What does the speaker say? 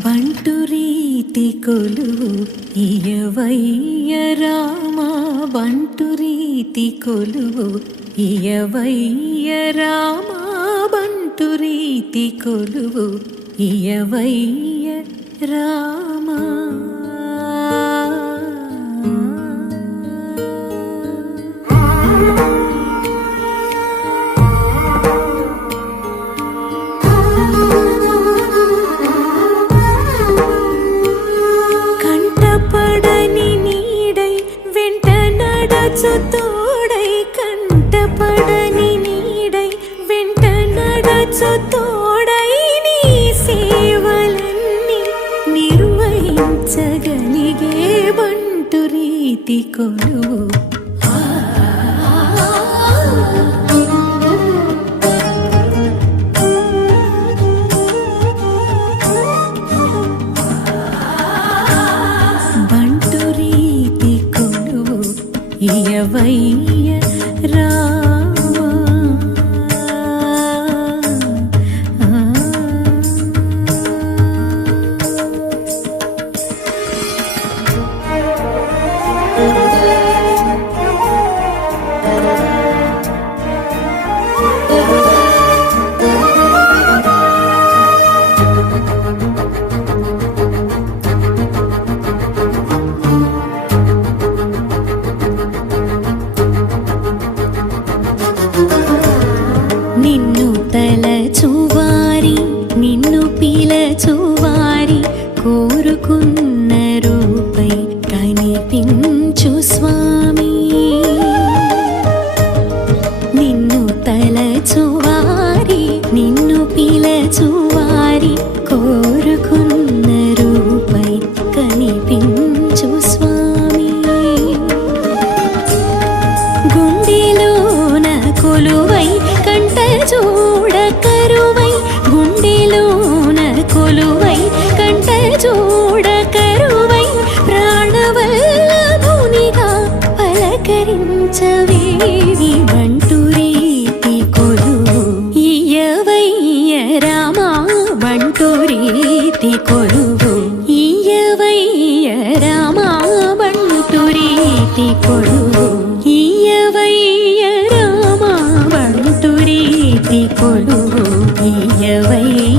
బంటు రీతి కొలువు ఇయవయ్య రామా, బంటు రీతి కొలువు ఇయవయ్య రామా, బంటు రీతి కొలువు ఇయవయ్య రామా. తోడై కంటపడని నీడై వెంట నడచు తోడై నీ సేవలన్నీ నిర్వహించగలిగే బంటు రీతి కొలువు. బంటు రీతి కొలువు ఇయవయ్య రామా. నిన్ను తలచువారి నిన్ను పిలచువారి కోరుకున్న రూపై కనిపించు స్వామి. నిన్ను తలచువారి నిన్ను పిలచువారి కోరుకున్న రూపై కనిపించు స్వామి. గుండెలోన కొలువై కంట చూడ కరువై, గుండెలోన కొలువై కంట చూడ కరువై, ప్రాణవల్లభునిగా పలకరించవేవి బంటు రీతి కొలువు ఇయవయ్య రామా, బంటు రీతి కొలువు ఇయవయ్య రామా, బంటు రీతి కొలువు ఇయవయ్య రామా, బంటు రీతి కొలువు ఇయవయ్య